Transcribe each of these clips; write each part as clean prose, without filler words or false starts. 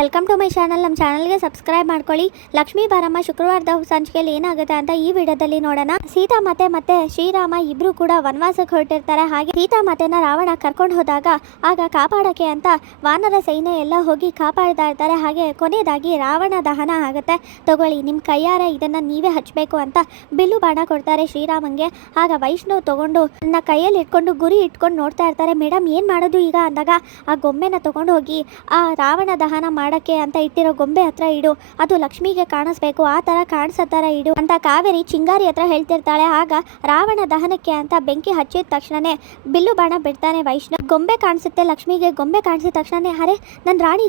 Welcome to my channel. ನಮ್ಮ ಚಾನಲ್ಗೆ subscribe ಮಾಡ್ಕೊಳ್ಳಿ. ಲಕ್ಷ್ಮೀ ಬಾರಮ್ಮ ಶುಕ್ರವಾರದ ಸಂಚಿಕೆಯಲ್ಲಿ ಏನಾಗುತ್ತೆ ಅಂತ ಈ ವಿಡಿಯೋದಲ್ಲಿ ನೋಡೋಣ. ಸೀತಾ ಮತ್ತೆ ಶ್ರೀರಾಮ ಇಬ್ರು ಕೂಡ ವನವಾಸಕ್ಕೆ ಹೊರಟಿರ್ತಾರೆ. ಹಾಗೆ ಸೀತಾ ಮಾತೆನ ರಾವಣ ಕರ್ಕೊಂಡು ಹೋದಾಗ ಆಗ ಕಾಪಾಡಕ್ಕೆ ಅಂತ ವಾನರ ಸೈನ್ಯ ಎಲ್ಲ ಹೋಗಿ ಕಾಪಾಡ್ತಾ ಇರ್ತಾರೆ. ಹಾಗೆ ಕೊನೆಯದಾಗಿ ರಾವಣ ದಹನ ಆಗುತ್ತೆ. ತಗೊಳ್ಳಿ, ನಿಮ್ಮ ಕೈಯಾರ ಇದನ್ನ ನೀವೇ ಹಚ್ಚಬೇಕು ಅಂತ ಬಿಲ್ಲು ಬಾಣ ಕೊಡ್ತಾರೆ ಶ್ರೀರಾಮಂಗೆ. ಆಗ ವೈಷ್ಣವ್ ತಗೊಂಡು ನನ್ನ ಕೈಯಲ್ಲಿ ಇಟ್ಕೊಂಡು ಗುರಿ ಇಟ್ಕೊಂಡು ನೋಡ್ತಾ ಇರ್ತಾರೆ. ಮೇಡಮ್ ಏನು ಮಾಡೋದು ಈಗ ಅಂದಾಗ ಆ ಗೊಂಬೆನ ತಗೊಂಡು ಹೋಗಿ ಆ ರಾವಣ ದಹನ ಮಾಡಕ್ಕೆ ಅಂತ ಇಟ್ಟಿರೋ ಗೊಂಬೆ ಹತ್ರ ಇಡು, ಅದು ಲಕ್ಷ್ಮಿಗೆ ಕಾಣಿಸ್ಬೇಕು, ಆ ಥರ ಕಾಣಿಸೋ ಥರ ಇಡು ಅಂತ ಕಾವೇರಿ ಚಿಂಗಾರಿ ಹತ್ರ ಹೇಳ್ತಿರ್ತಾಳೆ. ಆಗ ರಾವಣ ದಹನಕ್ಕೆ ಅಂತ ಬೆಂಕಿ ಹಚ್ಚಿದ ತಕ್ಷಣನೇ ಬಿಲ್ಲು ಬಾಣ ಬಿಡ್ತಾನೆ ವೈಷ್ಣವ್. ಗೊಂಬೆ ಕಾಣಿಸುತ್ತೆ ಲಕ್ಷ್ಮಿಗೆ. ಗೊಂಬೆ ಕಾಣಿಸಿದ ತಕ್ಷಣನೇ ಅರೆ ನನ್ನ ರಾಣಿ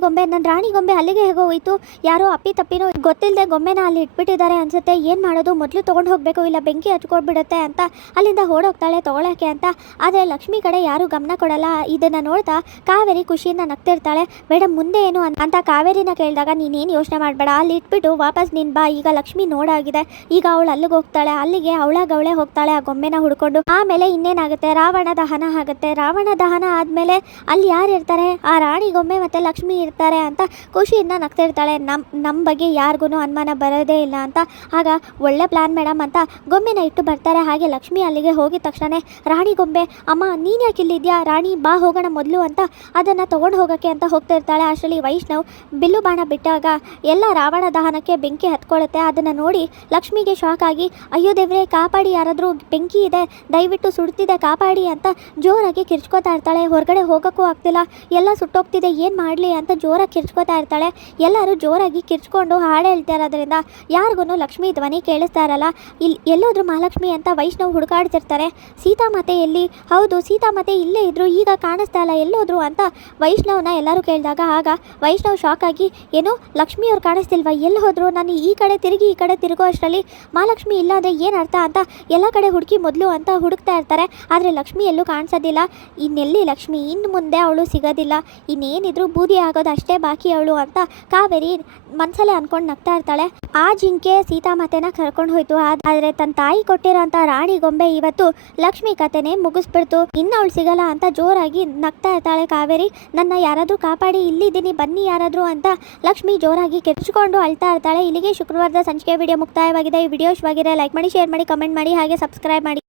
ಗೊಂಬೆ ಅಲ್ಲಿಗೆ ಹೇಗೋ ಹೋಯ್ತು, ಯಾರೋ ಅಪ್ಪಿ ತಪ್ಪಿನೋ ಗೊತ್ತಿಲ್ಲದೆ ಗೊಂಬೆನ ಅಲ್ಲಿ ಇಟ್ಬಿಟ್ಟಿದ್ದಾರೆ ಅನ್ಸುತ್ತೆ, ಏನು ಮಾಡೋದು, ಮೊದಲು ತೊಗೊಂಡು ಹೋಗಬೇಕು ಇಲ್ಲ ಬೆಂಕಿ ಹಚ್ಕೊಡ್ಬಿಡುತ್ತೆ ಅಂತ ಅಲ್ಲಿಂದ ಓಡೋಗ್ತಾಳೆ ತೊಗೊಳಕ್ಕೆ ಅಂತ. ಆದರೆ ಲಕ್ಷ್ಮಿ ಕಡೆ ಯಾರು ಗಮನ ಕೊಡಲ್ಲ. ಇದನ್ನ ನೋಡ್ತಾ ಕಾವೇರಿ ಖುಷಿಯಿಂದ ನಗ್ತಿರ್ತಾಳೆ. ಮೇಡಮ್ ಮುಂದೆ ಏನು ಅಂತ ಕಾವೇರಿನ ಕೇಳಿದಾಗ ನೀನೇನು ಯೋಚನೆ ಮಾಡಬೇಡ, ಅಲ್ಲಿ ಇಟ್ಬಿಟ್ಟು ವಾಪಸ್ ನೀನು ಬಾ, ಈಗ ಲಕ್ಷ್ಮಿ ನೋಡಾಗಿದೆ, ಈಗ ಅವಳು ಅಲ್ಲಿಗೆ ಹೋಗ್ತಾಳೆ, ಅಲ್ಲಿಗೆ ಅವಳೇ ಹೋಗ್ತಾಳೆ ಆ ಗೊಂಬೆನ ಹುಡ್ಕೊಂಡು. ಆಮೇಲೆ ಇನ್ನೇನಾಗುತ್ತೆ, ರಾವಣ ದಹನ ಆಗುತ್ತೆ. ರಾವಣ ದಹನ ಆದಮೇಲೆ ಅಲ್ಲಿ ಯಾರು ಇರ್ತಾರೆ, ಆ ರಾಣಿ ಗೊಂಬೆ ಮತ್ತು ಲಕ್ಷ್ಮಿ ಇರ್ತಾರೆ ಅಂತ ಖುಷಿಯಿಂದ ನಗ್ತಿರ್ತಾಳೆ. ನಮ್ಮ ಬಗ್ಗೆ ಯಾರಿಗೂ ಅನುಮಾನ ಬರೋದೇ ಇಲ್ಲ ಅಂತ. ಆಗ ಒಳ್ಳೆ ಪ್ಲಾನ್ ಮೇಡಮ್ ಅಂತ ಗೊಂಬೆನ ಇಟ್ಟು ಬರ್ತಾರೆ. ಹಾಗೆ ಲಕ್ಷ್ಮಿ ಅಲ್ಲಿಗೆ ಹೋಗಿದ ತಕ್ಷಣ ರಾಣಿ ಗೊಂಬೆ ಅಮ್ಮ ನೀನು ಯಾಕೆ ಇಲ್ಲಿದ್ಯಾ, ರಾಣಿ ಬಾ ಹೋಗೋಣ ಮೊದಲು ಅಂತ ಅದನ್ನು ತೊಗೊಂಡು ಹೋಗೋಕ್ಕೆ ಅಂತ ಹೋಗ್ತಿರ್ತಾಳೆ. ಅಷ್ಟರಲ್ಲಿ ವೈಷ್ಣವ್ ಬಿಲ್ಲು ಬಾಣ ಬಿಟ್ಟಾಗ ಎಲ್ಲ ರಾವಣ ದಹನಕ್ಕೆ ಬೆಂಕಿ ಹತ್ಕೊಳ್ಳುತ್ತೆ. ಅದನ್ನು ನೋಡಿ ಲಕ್ಷ್ಮಿಗೆ ಶಾಕ್ ಆಗಿ ಅಯ್ಯೋ ದೇವ್ರೆ ಕಾಪಾಡಿ, ಯಾರಾದರೂ ಬೆಂಕಿ ಇದೆ ದಯವಿಟ್ಟು ಸುಡ್ತಿದೆ ಕಾಪಾಡಿ ಅಂತ ಜೋರಾಗಿ ಕಿರ್ಚ್ಕೋತಾ ಇರ್ತಾಳೆ. ಹೊರಗಡೆ ಹೋಗೋಕ್ಕೂ ಆಗ್ತಿಲ್ಲ, ಎಲ್ಲ ಸುಟ್ಟೋಗ್ತಿದೆ, ಏನು ಮಾಡಲಿ ಅಂತ ಜೋರಾಗಿ ಕಿರ್ಚ್ಕೋತಾ ಇರ್ತಾಳೆ. ಎಲ್ಲರೂ ಜೋರಾಗಿ ಕಿರ್ಚ್ಕೊಂಡು ಹಾಡು ಹೇಳ್ತಾರೋದ್ರಿಂದ ಯಾರಿಗೂ ಲಕ್ಷ್ಮಿ ಧ್ವನಿ ಕೇಳಿಸ್ತಾ ಇರಲ್ಲ. ಎಲ್ಲೋದ್ರು ಮಹಾಲಕ್ಷ್ಮಿ ಅಂತ ವೈಷ್ಣವ್ ಹುಡುಕಾಡ್ತಿರ್ತಾರೆ. ಸೀತಾಮಾತೆ ಎಲ್ಲಿ, ಹೌದು ಸೀತಾಮಾತೆ ಇಲ್ಲೇ ಇದ್ರು, ಈಗ ಕಾಣಿಸ್ತಾ ಇಲ್ಲ, ಎಲ್ಲೋದ್ರು ಅಂತ ವೈಷ್ಣವ್ನ ಎಲ್ಲರೂ ಕೇಳಿದಾಗ ಆಗ ವೈಷ್ಣವ್ ಶಾಕ್ ಆಗಿ ಏನೋ ಲಕ್ಷ್ಮಿಯವ್ರು ಕಾಣಿಸ್ತಿಲ್ವಾ, ಎಲ್ಲಿ ಹೋದ್ರು, ನಾನು ಈ ಕಡೆ ತಿರುಗೋ ಅಷ್ಟರಲ್ಲಿ ಮಹಾಲಕ್ಷ್ಮಿ ಇಲ್ಲ ಅಂದರೆ ಏನು ಅರ್ಥ ಅಂತ ಎಲ್ಲ ಕಡೆ ಹುಡುಕಿ ಮೊದಲು ಅಂತ ಹುಡುಕ್ತಾ ಇರ್ತಾರೆ. ಆದರೆ ಲಕ್ಷ್ಮಿ ಎಲ್ಲೂ ಕಾಣಿಸೋದಿಲ್ಲ. ಇನ್ನೆಲ್ಲಿ ಲಕ್ಷ್ಮಿ, ಇನ್ನು ಮುಂದೆ ಅವಳು ಸಿಗೋದಿಲ್ಲ, ಇನ್ನೇನಿದ್ರು ಬೂದಿ ಆಗೋದು ಅಷ್ಟೇ ಬಾಕಿ ಅವಳು ಅಂತ ಕಾವೇರಿ ಮನಸಲ್ಲೇ ಅಂದ್ಕೊಂಡು ನಗ್ತಾ ಇರ್ತಾಳೆ. ಆ ಜಿಂಕೆ ಸೀತಾಮಾತೆನ ಕರ್ಕೊಂಡು ಹೋಯ್ತು. ಆದರೆ ತನ್ನ ತಾಯಿ ಕೊಟ್ಟಿರೋಂಥ ರಾಣಿ ಗೊಂಬೆ ಇವತ್ತು ಲಕ್ಷ್ಮಿ ಕತೆನೇ ಮುಗಿಸ್ಬಿಡ್ತು, ಇನ್ನು ಅವಳು ಸಿಗಲ್ಲ ಅಂತ ಜೋರಾಗಿ ನಗ್ತಾ ಇರ್ತಾಳೆ ಕಾವೇರಿ. ನನ್ನ ಯಾರಾದರೂ ಕಾಪಾಡಿ, ಇಲ್ಲಿದ್ದೀನಿ ಬನ್ನಿ ಯಾರಾದರೂ ಅಂತ ಲಕ್ಷ್ಮಿ ಜೋರಾಗಿ ಕೆರ್ಚ್ಕೊಂಡು ಅಳ್ತಾ ಇರ್ತಾಳೆ. ಇಲ್ಲಿಗೆ ಶುಕ್ರವಾರದ ಸಂಚಿಕೆ ವಿಡಿಯೋ ಮುಕ್ತಾಯವಾಗಿದೆ. ಈ ವಿಡಿಯೋ ಇಷ್ಟವಾಗಿದೆ ಲೈಕ್ ಮಾಡಿ, ಶೇರ್ ಮಾಡಿ, ಕಮೆಂಟ್ ಮಾಡಿ, ಹಾಗೆ ಸಬ್ಸ್ಕ್ರೈಬ್ ಮಾಡಿ.